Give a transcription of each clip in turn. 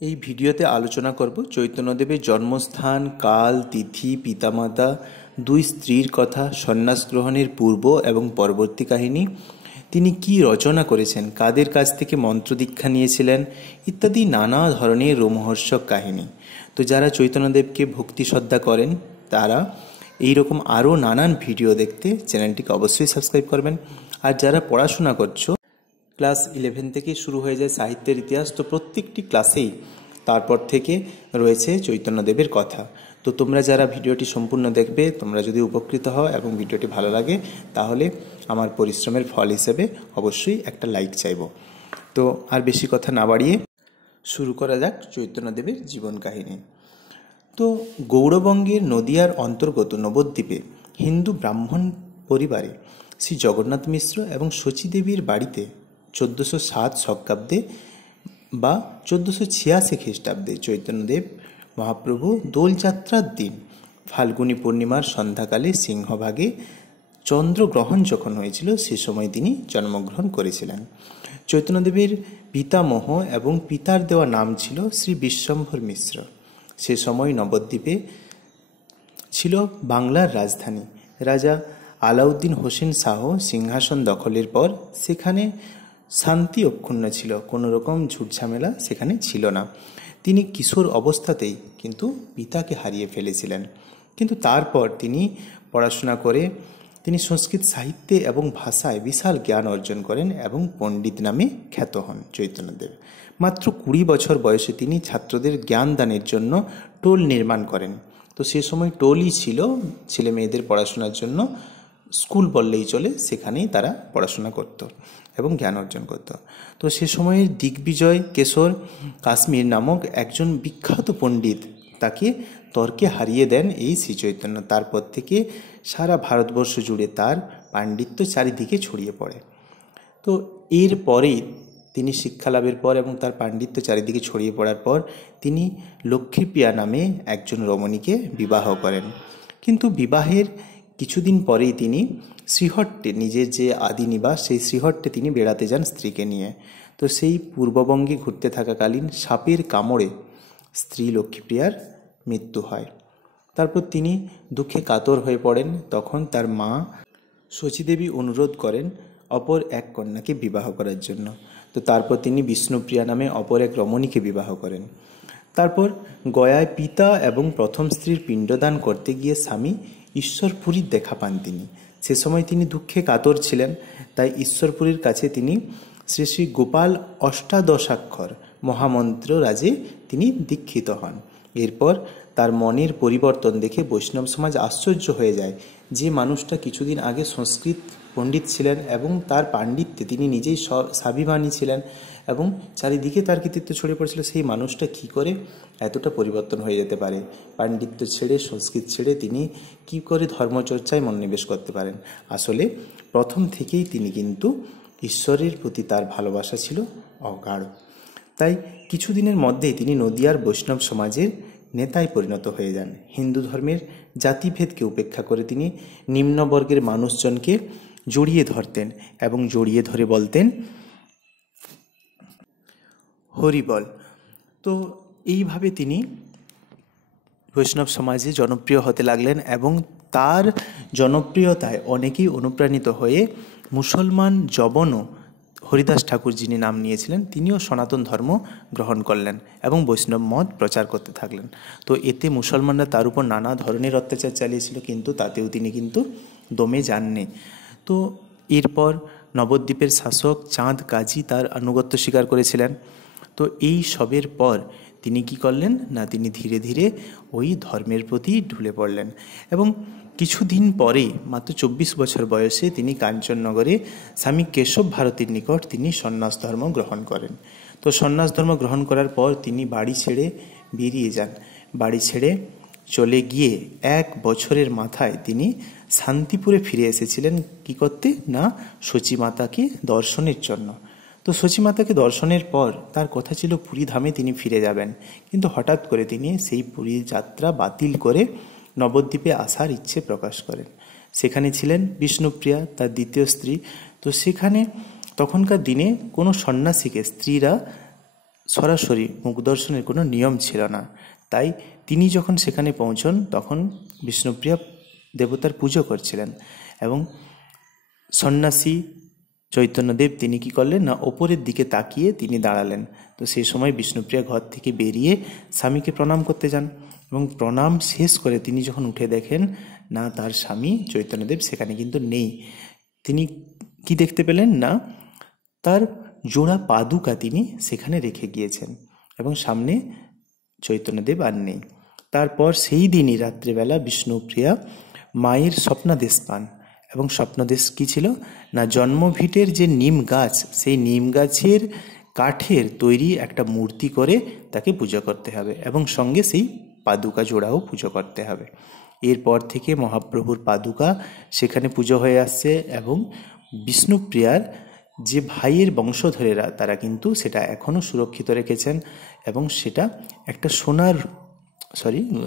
এই ভিডিওতে আলোচনা করব চৈতন্যদেবের জন্মস্থান, কাল, তিথি, পিতামাতা, দুই স্ত্রীর কথা, সন্ন্যাস গ্রহণের পূর্ব এবং পরবর্তী কাহিনী, তিনি কি রচনা করেছেন, কাদের কাছ থেকে মন্ত্র দীক্ষা নিয়েছিলেন ইত্যাদি নানা ধরনের রোমহর্ষক কাহিনী। তো যারা চৈতন্যদেবকে ভক্তি শ্রদ্ধা করেন তারা এইরকম আরও নানান ভিডিও দেখতে চ্যানেলটিকে অবশ্যই সাবস্ক্রাইব করবেন। আর যারা পড়াশোনা করছো, ক্লাস 11 থেকে শুরু হয়ে যায় সাহিত্যের ইতিহাস, তো প্রত্যেকটি ক্লাসেই তারপর থেকে রয়েছে চৈতন্যদেবের কথা। তো তোমরা যারা ভিডিওটি সম্পূর্ণ দেখবে, তোমরা যদি উপকৃত হও এবং ভিডিওটি ভালো লাগে, তাহলে আমার পরিশ্রমের ফল হিসেবে অবশ্যই একটা লাইক চাইব। তো আর বেশি কথা না বাড়িয়ে শুরু করা যাক চৈতন্যদেবের জীবন কাহিনী। তো গৌড়বঙ্গের নদিয়ার অন্তর্গত নবদ্বীপে হিন্দু ব্রাহ্মণ পরিবারে শ্রী জগন্নাথ মিশ্র এবং শচীদেবীর বাড়িতে 1407 শকাব্দে বা 1486 খ্রিস্টাব্দে চৈতন্যদেব মহাপ্রভু দোলযাত্রার দিন ফাল্গুনী পূর্ণিমার সন্ধ্যাকালে সিংহভাগে চন্দ্রগ্রহণ যখন হয়েছিল সে সময় তিনি জন্মগ্রহণ করেছিলেন। চৈতন্যদেবের পিতামহ এবং পিতার দেওয়া নাম ছিল শ্রী বিশ্বম্ভর মিশ্র। সে সময় নবদ্বীপে ছিল বাংলার রাজধানী। রাজা আলাউদ্দিন হোসেন শাহ সিংহাসন দখলের পর সেখানে শান্তি অক্ষুণ্ণ ছিল, কোনো রকম ঝুটঝামেলা সেখানে ছিল না। তিনি কিশোর অবস্থাতেই কিন্তু পিতাকে হারিয়ে ফেলেছিলেন, কিন্তু তারপর তিনি পড়াশোনা করে তিনি সংস্কৃত সাহিত্যে এবং ভাষায় বিশাল জ্ঞান অর্জন করেন এবং পণ্ডিত নামে খ্যাত হন চৈতন্যদেব। মাত্র 20 বছর বয়সে তিনি ছাত্রদের জ্ঞান দানের জন্য টোল নির্মাণ করেন। তো সে সময় টোলই ছিল ছেলে মেয়েদের পড়াশোনার জন্য, স্কুল বললেই চলে, সেখানেই তারা পড়াশোনা করত এবং জ্ঞান অর্জন করত। তো সে সময়ের দিগ্বিজয় কেশর কাশ্মীর নামক একজন বিখ্যাত পণ্ডিত তাকে তর্কে হারিয়ে দেন এই শ্রীচৈতন্য। তারপর থেকে সারা ভারতবর্ষ জুড়ে তার পাণ্ডিত্য চারিদিকে ছড়িয়ে পড়ে। তো এর পরেই তিনি শিক্ষালাভের পর এবং তার পাণ্ডিত্য চারিদিকে ছড়িয়ে পড়ার পর তিনি লক্ষ্মীপ্রিয়া নামে একজন রমণীকে বিবাহ করেন। কিন্তু বিবাহের কিছুদিন পরেই তিনি শ্রীহট্টে, নিজের যে আদি নিবাস সেই শ্রীহট্টে তিনি বেড়াতে যান স্ত্রীকে নিয়ে। তো সেই পূর্ববঙ্গে ঘুরতে থাকাকালীন সাপের কামড়ে স্ত্রী লক্ষ্মীপ্রিয়ার মৃত্যু হয়। তারপর তিনি দুঃখে কাতর হয়ে পড়েন। তখন তার মা শচীদেবী অনুরোধ করেন অপর এক কন্যাকে বিবাহ করার জন্য। তো তারপর তিনি বিষ্ণুপ্রিয়া নামে অপর এক রমণীকে বিবাহ করেন। তারপর গয়ায় পিতা এবং প্রথম স্ত্রীর পিণ্ডদান করতে গিয়ে স্বামী ঈশ্বরপুরীর দেখা পান তিনি। সে সময় তিনি দুঃখে কাতর ছিলেন, তাই ঈশ্বরপুরীর কাছে তিনি শ্রী শ্রী গোপাল অষ্টাদশাক্ষর মহামন্ত্র রাজে তিনি দীক্ষিত হন। এরপর তার মনের পরিবর্তন দেখে বৈষ্ণব সমাজ আশ্চর্য হয়ে যায়। যে মানুষটা কিছুদিন আগে সংস্কৃত পণ্ডিত ছিলেন এবং তার পাণ্ডিত্যে তিনি নিজেই স্বাভিমানী ছিলেন এবং চারিদিকে তার কৃতিত্ব ছড়িয়ে পড়েছিল, সেই মানুষটা কি করে এতটা পরিবর্তন হয়ে যেতে পারে? পাণ্ডিত্য ছেড়ে, সংস্কৃত ছেড়ে তিনি কি করে ধর্মচর্চায় মনোনিবেশ করতে পারেন? আসলে প্রথম থেকেই তিনি কিন্তু ঈশ্বরের প্রতি তার ভালোবাসা ছিল অগাঢ়। তাই কিছুদিনের মধ্যেই তিনি নদিয়ার বৈষ্ণব সমাজের নেতায় পরিণত হয়ে যান। হিন্দু ধর্মের জাতিভেদকে উপেক্ষা করে তিনি নিম্নবর্গের মানুষজনকে জড়িয়ে ধরতেন এবং জড়িয়ে ধরে বলতেন হরিবল। তো এইভাবে তিনি বৈষ্ণব সমাজে জনপ্রিয় হতে লাগলেন এবং তার জনপ্রিয়তায় অনেকেই অনুপ্রাণিত হয়ে মুসলমান জবনও হরিদাস ঠাকুর যিনি নাম নিয়েছিলেন তিনিও সনাতন ধর্ম গ্রহণ করলেন এবং বৈষ্ণব মত প্রচার করতে থাকলেন। তো এতে মুসলমানরা তার উপর নানা ধরনের অত্যাচার চালিয়েছিল, কিন্তু তাতেও তিনি কিন্তু দমে যাননি। তো এরপর নবদ্বীপের শাসক চাঁদ কাজী তার আনুগত্য স্বীকার করেছিলেন। তো এই সবের পর তিনি কি করলেন না, তিনি ধীরে ধীরে ওই ধর্মের প্রতি ঢুলে পড়লেন এবং কিছুদিন পরেই মাত্র 24 বছর বয়সে তিনি কাঞ্চননগরে স্বামী কেশব ভারতীর নিকট তিনি সন্ন্যাস ধর্ম গ্রহণ করেন। তো সন্ন্যাস ধর্ম গ্রহণ করার পর তিনি বাড়ি ছেড়ে বেরিয়ে যান। বাড়ি ছেড়ে চলে গিয়ে 1 বছরের মাথায় তিনি শান্তিপুরে ফিরে এসেছিলেন। কি করতে না, শচীমাতাকে দর্শনের জন্য। তো শচীমাতাকে দর্শনের পর তার কথা ছিল পুরী ধামে তিনি ফিরে যাবেন, কিন্তু হঠাৎ করে তিনি সেই পুরী যাত্রা বাতিল করে নবদ্বীপে আসার ইচ্ছে প্রকাশ করেন। সেখানে ছিলেন বিষ্ণুপ্রিয়া, তার দ্বিতীয় স্ত্রী। তো সেখানে তখনকার দিনে কোনো সন্ন্যাসীকে স্ত্রীরা সরাসরি মুখ দর্শনের কোনো নিয়ম ছিল না। তাই তিনি যখন সেখানে পৌঁছন তখন বিষ্ণুপ্রিয়া দেবতার পুজো করছিলেন এবং সন্ন্যাসী চৈতন্যদেব তিনি কি করলেন না ওপরের দিকে তাকিয়ে তিনি দাঁড়ালেন। তো সেই সময় বিষ্ণুপ্রিয়া ঘর থেকে বেরিয়ে স্বামীকে প্রণাম করতে যান এবং প্রণাম শেষ করে তিনি যখন উঠে দেখেন না তার স্বামী চৈতন্যদেব সেখানে কিন্তু নেই। তিনি কি দেখতে পেলেন না তার জোড়া পাদুকা তিনি সেখানে রেখে গিয়েছেন এবং সামনে চৈতন্যদেব আর নেই। তারপর সেই দিনই রাত্রিবেলা বিষ্ণুপ্রিয়া মায়ের স্বপ্নাদেশ পান এবং স্বপ্নাদেশ কী ছিল না জন্মভিটের যে নিম গাছ সেই নিম গাছের কাঠের তৈরি একটা মূর্তি করে তাকে পুজো করতে হবে এবং সঙ্গে সেই পাদুকা জোড়াও পুজো করতে হবে। এরপর থেকে মহাপ্রভুর পাদুকা সেখানে পুজো হয়ে আসছে এবং বিষ্ণুপ্রিয়ার যে ভাইয়ের বংশধরেরা তারা কিন্তু সেটা এখনও সুরক্ষিত রেখেছেন এবং সেটা একটা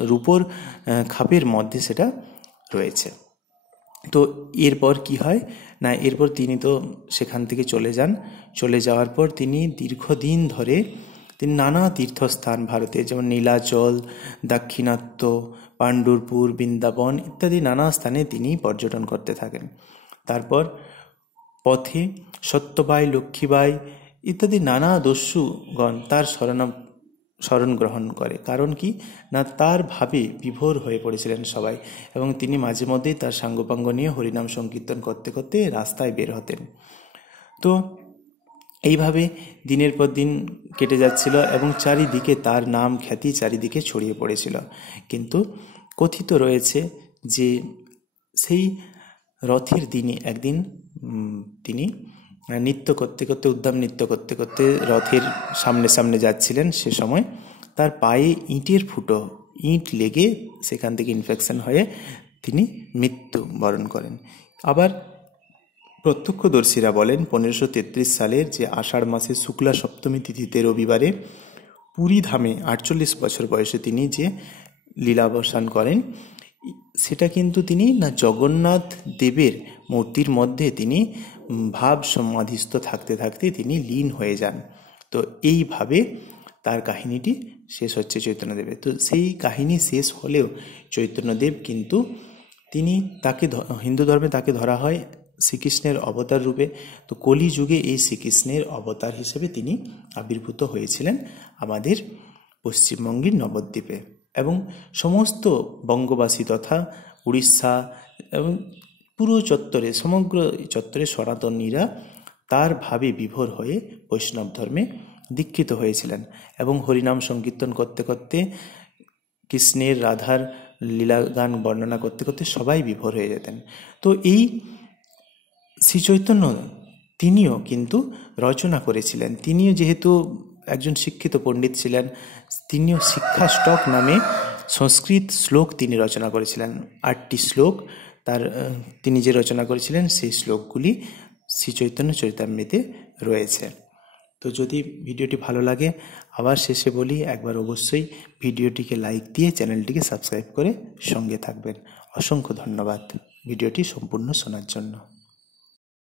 রূপোর খাপের মধ্যে সেটা রয়েছে। তো এরপর কি হয় না এরপর তিনি তো সেখান থেকে চলে যাওয়ার পর তিনি দীর্ঘদিন ধরে তিনি নানা তীর্থস্থান ভারতে যেমন নীলাচল, দাক্ষিণাত্য, পাণ্ডুরপুর, বৃন্দাবন ইত্যাদি নানা স্থানে তিনি পর্যটন করতে থাকেন। তারপর পথে সত্যবাই, লক্ষ্মীবাই ইত্যাদি নানা দস্যুগণ তার শরণ গ্রহণ করে। কারণ কি না তার ভাবে বিভোর হয়ে পড়েছিলেন সবাই এবং তিনি মাঝে মধ্যেই তার সাঙ্গপাঙ্গ নিয়ে হরিনাম সংকীর্তন করতে করতে রাস্তায় বের হতেন। তো এইভাবে দিনের পর দিন কেটে যাচ্ছিল এবং চারিদিকে তার নাম খ্যাতি চারিদিকে ছড়িয়ে পড়েছিল। কিন্তু কথিত রয়েছে যে সেই রথের দিনই একদিন তিনি নৃত্য করতে করতে উদ্দাম নৃত্য করতে করতে রথের সামনে যাচ্ছিলেন। সে সময় তার পায়ে ইঁট লেগে সেখান থেকে ইনফেকশন হয়ে তিনি মৃত্যুবরণ করেন। আবার প্রত্যক্ষদর্শীরা বলেন 1533 সালের যে আষাঢ় মাসের শুক্লা সপ্তমী তিথিতে রবিবারে পুরী ধামে 48 বছর বয়সে তিনি যে লীলাবসান করেন সেটা কিন্তু তিনি না জগন্নাথ দেবের মূর্তির মধ্যে তিনি ভাব সমাধিস্থ থাকতে থাকতে তিনি লীন হয়ে যান। তো এইভাবে তার কাহিনীটি শেষ হচ্ছে চৈতন্যদেবের। তো সেই কাহিনী শেষ হলেও চৈতন্যদেব কিন্তু হিন্দু ধর্মে তাকে ধরা হয় শ্রীকৃষ্ণের অবতার রূপে। তো কলিযুগে এই শ্রীকৃষ্ণের অবতার হিসেবে তিনি আবির্ভূত হয়েছিলেন আমাদের পশ্চিমবঙ্গের নবদ্বীপে এবং সমস্ত বঙ্গবাসী তথা উড়িষ্যা এবং পুরো সমগ্র চত্বরে সনাতনীরা তার ভাবে বিভোর হয়ে বৈষ্ণব ধর্মে দীক্ষিত হয়েছিলেন এবং হরিনাম সংকীর্তন করতে করতে কৃষ্ণের রাধার লীলাগান বর্ণনা করতে করতে সবাই বিভোর হয়ে যেতেন। তো এই শ্রীচৈতন্য তিনিও কিন্তু রচনা করেছিলেন। তিনিও যেহেতু একজন শিক্ষিত পণ্ডিত ছিলেন, তিনিও শিক্ষা স্টক নামে সংস্কৃত শ্লোক তিনি রচনা করেছিলেন। 8টি শ্লোক তিনি যে রচনা করেছিলেন সেই শ্লোকগুলি শ্রীচৈতন্য চরিতামৃতে রয়েছে। তো যদি ভিডিওটি ভালো লাগে আবার শেষে বলি একবার অবশ্যই ভিডিওটিকে লাইক দিয়ে চ্যানেলটিকে সাবস্ক্রাইব করে সঙ্গে থাকবেন। অসংখ্য ধন্যবাদ ভিডিওটি সম্পূর্ণ শোনার জন্য।